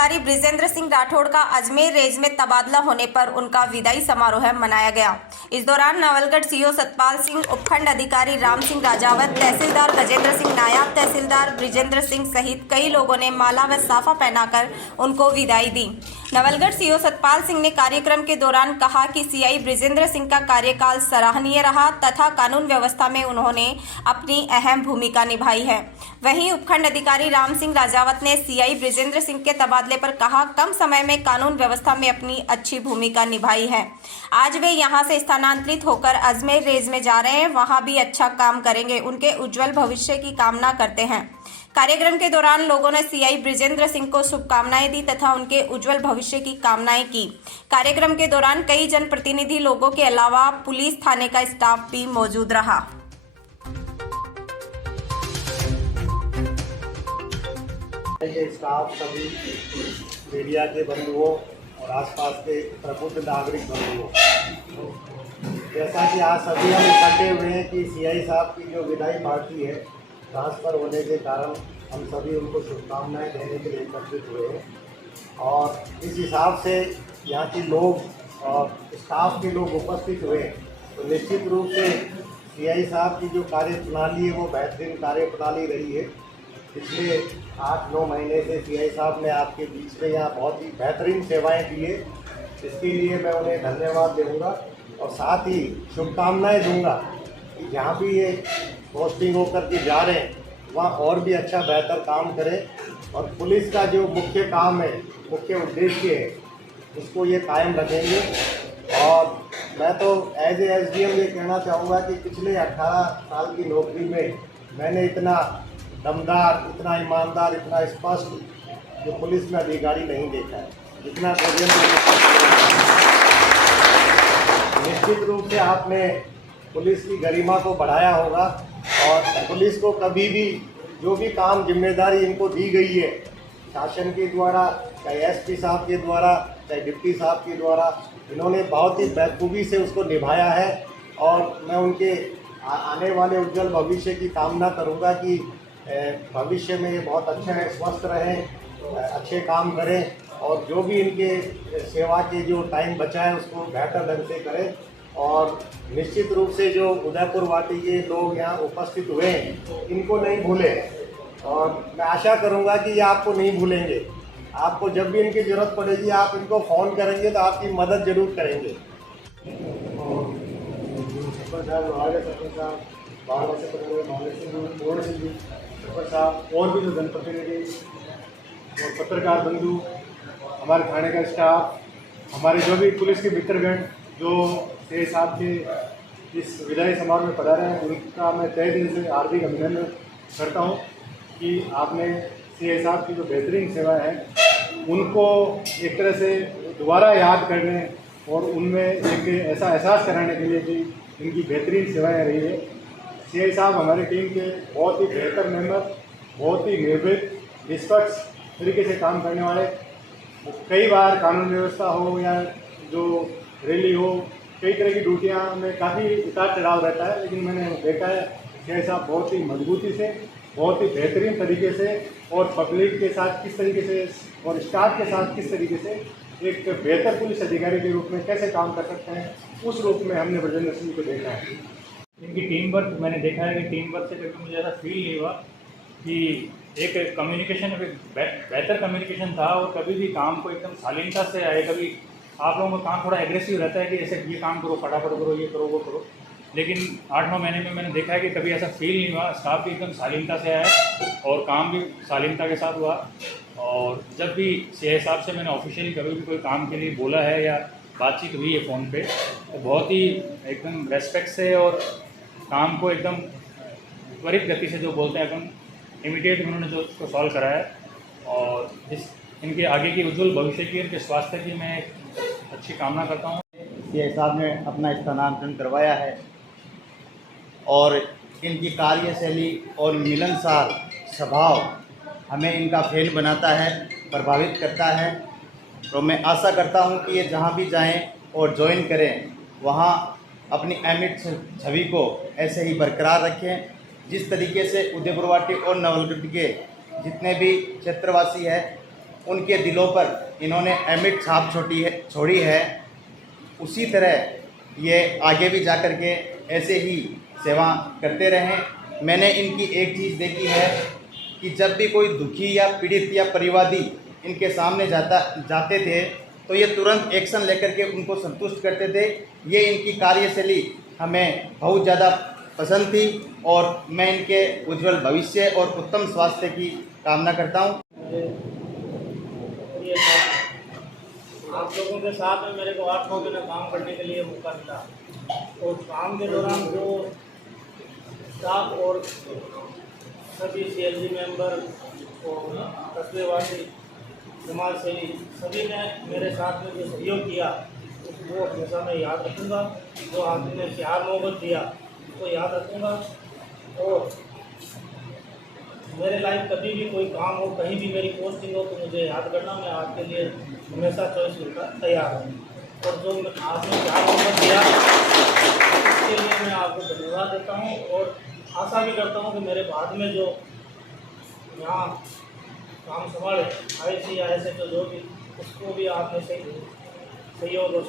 अधिकारी बृजेंद्र सिंह राठौड़ का अजमेर रेंज में तबादला होने पर उनका विदाई समारोह मनाया गया। इस दौरान नवलगढ़ सीओ सतपाल सिंह, उपखंड अधिकारी राम सिंह राजावत, तहसीलदार गजेंद्र सिंह, नायब तहसीलदार बृजेंद्र सिंह सहित कई लोगों ने माला व साफा पहनाकर उनको विदाई दी। नवलगढ़ सीओ सतपाल सिंह ने कार्यक्रम के दौरान कहा कि सीआई बृजेंद्र सिंह का कार्यकाल सराहनीय रहा तथा कानून व्यवस्था में उन्होंने अपनी अहम भूमिका निभाई है। वहीं उपखंड अधिकारी राम सिंह राजावत ने सीआई बृजेंद्र सिंह के तबादले पर कहा, कम समय में कानून व्यवस्था में अपनी अच्छी भूमिका निभाई है। आज वे यहां से स्थानांतरित होकर अजमेर रेंज में जा रहे हैं, वहां भी अच्छा काम करेंगे। उनके उज्जवल भविष्य की कामना करते हैं। कार्यक्रम के दौरान लोगों ने सीआई बृजेंद्र सिंह को शुभकामनाएं दी तथा उनके उज्जवल भविष्य की कामनाएं की। कार्यक्रम के दौरान कई जनप्रतिनिधि लोगों के अलावा पुलिस थाने का स्टाफ भी मौजूद रहा। स्टाफ, सभी मीडिया के बंधुओं और आसपास के प्रबुद्ध नागरिक बंधुओं, जैसा कि आज सभी हम इकट्ठे हुए हैं कि सीआई साहब की जो विदाई पार्टी है ट्रांसफ़र होने के कारण हम सभी उनको शुभकामनाएं देने के लिए एकत्रित हुए हैं। और इस हिसाब से यहाँ के लोग और स्टाफ के लोग उपस्थित हुए, तो निश्चित रूप से सीआई साहब की जो कार्यप्रणाली है वो बेहतरीन कार्यप्रणाली रही है। पिछले 8-9 महीने से सीआई साहब ने आपके बीच में यहाँ बहुत ही बेहतरीन सेवाएं दी है। इसके लिए मैं उन्हें धन्यवाद दूँगा और साथ ही शुभकामनाएं दूँगा कि जहाँ भी ये पोस्टिंग होकर के जा रहे हैं वहाँ और भी अच्छा बेहतर काम करें और पुलिस का जो मुख्य काम है, मुख्य उद्देश्य है, उसको ये कायम रखेंगे। और मैं तो एज ए एसडीएम ये कहना चाहूँगा कि पिछले 18 साल की नौकरी में मैंने इतना दमदार, इतना ईमानदार, इतना स्पष्ट जो पुलिस में अधिकारी नहीं देखा है, जितना निश्चित रूप से आपने पुलिस की गरिमा को बढ़ाया होगा। और पुलिस को कभी भी जो भी काम जिम्मेदारी इनको दी गई है शासन के द्वारा, चाहे एसपी साहब के द्वारा, चाहे डिप्टी साहब के द्वारा, इन्होंने बहुत ही बखूबी से उसको निभाया है। और मैं उनके आने वाले उज्जवल भविष्य की कामना करूंगा कि भविष्य में ये बहुत अच्छा है, स्वस्थ रहें, अच्छे काम करें और जो भी इनके सेवा के जो टाइम बचा है उसको बेहतर ढंग से करें। और निश्चित रूप से जो उदयपुर वाटी के लोग यहाँ उपस्थित हुए हैं इनको नहीं भूलें और मैं आशा करूँगा कि ये आपको नहीं भूलेंगे। आपको जब भी इनकी ज़रूरत पड़ेगी आप इनको फ़ोन करेंगे तो आपकी मदद ज़रूर करेंगे। और भी जो जनप्रतिनिधि और पत्रकार बंधु, हमारे थाने का स्टाफ, हमारे जो भी पुलिस के मित्रगण जो सीआई साहब के इस विदाई समारोह में पधारे हैं, उनका मैं तहे दिल से हार्दिक अभिनंदन करता हूं कि आपने सीआई साहब की जो बेहतरीन सेवा है उनको एक तरह से दोबारा याद करने और उनमें एक ऐसा एहसास कराने के लिए कि इनकी बेहतरीन सेवाएं रही है। सीआई साहब हमारी टीम के बहुत ही बेहतर मेंबर, बहुत ही निर्भीक, निष्पक्ष तरीके से काम करने वाले। कई बार कानून व्यवस्था हो या जो रैली हो, कई तरह की ड्यूटियाँ में काफ़ी उतार चढ़ाव रहता है, लेकिन मैंने देखा है सीआई साहब बहुत ही मजबूती से, बहुत ही बेहतरीन तरीके से और पब्लिक के साथ किस तरीके से और स्टाफ के साथ किस तरीके से एक बेहतर पुलिस अधिकारी के रूप में कैसे काम कर सकते हैं, उस रूप में हमने बृजेंद्र सिंह को देखा है। इनकी टीम वर्क मैंने देखा है कि टीम वर्क से कभी मुझे ऐसा फील नहीं हुआ कि एक कम्युनिकेशन, बेहतर कम्युनिकेशन था और कभी भी काम को एकदम शालीनता से आए। कभी आप लोगों का काम थोड़ा एग्रेसिव रहता है कि ऐसे ये काम करो, फटाफट करो, ये करो, वो करो, लेकिन 8-9 महीने में मैंने देखा है कि कभी ऐसा फील नहीं हुआ। स्टाफ भी एकदम शालीनता से आया और काम भी शालीनता के साथ हुआ। और जब भी सीआई साहब से मैंने ऑफिशियली कभी भी कोई काम के लिए बोला है या बातचीत हुई है फ़ोन पे, तो बहुत ही एकदम रेस्पेक्ट से और काम को एकदम त्वरित गति से जो बोलते हैं एकदम इमीडिएट उन्होंने जो उसको सॉल्व कराया। और इनके आगे की उज्जवल भविष्य की, इनके स्वास्थ्य की मैं अच्छी कामना करता हूँ। सीआई साहब ने अपना स्थानांतरण करवाया है और इनकी कार्यशैली और मिलनसार स्वभाव हमें इनका फैन बनाता है, प्रभावित करता है। तो मैं आशा करता हूं कि ये जहां भी जाएं और ज्वाइन करें वहां अपनी अमिट छवि को ऐसे ही बरकरार रखें। जिस तरीके से उदयपुर वाटी और नवलगढ़ के जितने भी क्षेत्रवासी हैं उनके दिलों पर इन्होंने अमिट छाप छोड़ी है, उसी तरह ये आगे भी जा कर के ऐसे ही सेवा करते रहें। मैंने इनकी एक चीज़ देखी है कि जब भी कोई दुखी या पीड़ित या परिवादी इनके सामने जाते थे तो ये तुरंत एक्शन लेकर के उनको संतुष्ट करते थे। ये इनकी कार्यशैली हमें बहुत ज़्यादा पसंद थी और मैं इनके उज्जवल भविष्य और उत्तम स्वास्थ्य की कामना करता हूँ। आप लोगों के साथ में मेरे को 8-9 दिन काम करने के लिए मौका मिला और काम के दौरान जो स्टाफ और सभी CLG मेंबर और कस्बेवासी समाज सेवी सभी ने मेरे साथ में जो सहयोग किया वो हमेशा मैं याद रखूँगा। जो आपने प्यार मोहब्बत दिया उसको याद रखूँगा और मेरे लाइफ कभी भी कोई काम हो, कहीं भी मेरी पोस्टिंग हो तो मुझे याद करना। मैं आपके लिए हमेशा 24 घंटा तैयार हूँ और जो आपने प्यार मोहब्बत दिया उसके लिए मैं आपको धन्यवाद देता हूँ और आशा भी करता हूँ कि मेरे बाद में जो यहाँ काम संभाले IC या SHO जो भी, उसको भी आपने सही सहयोग और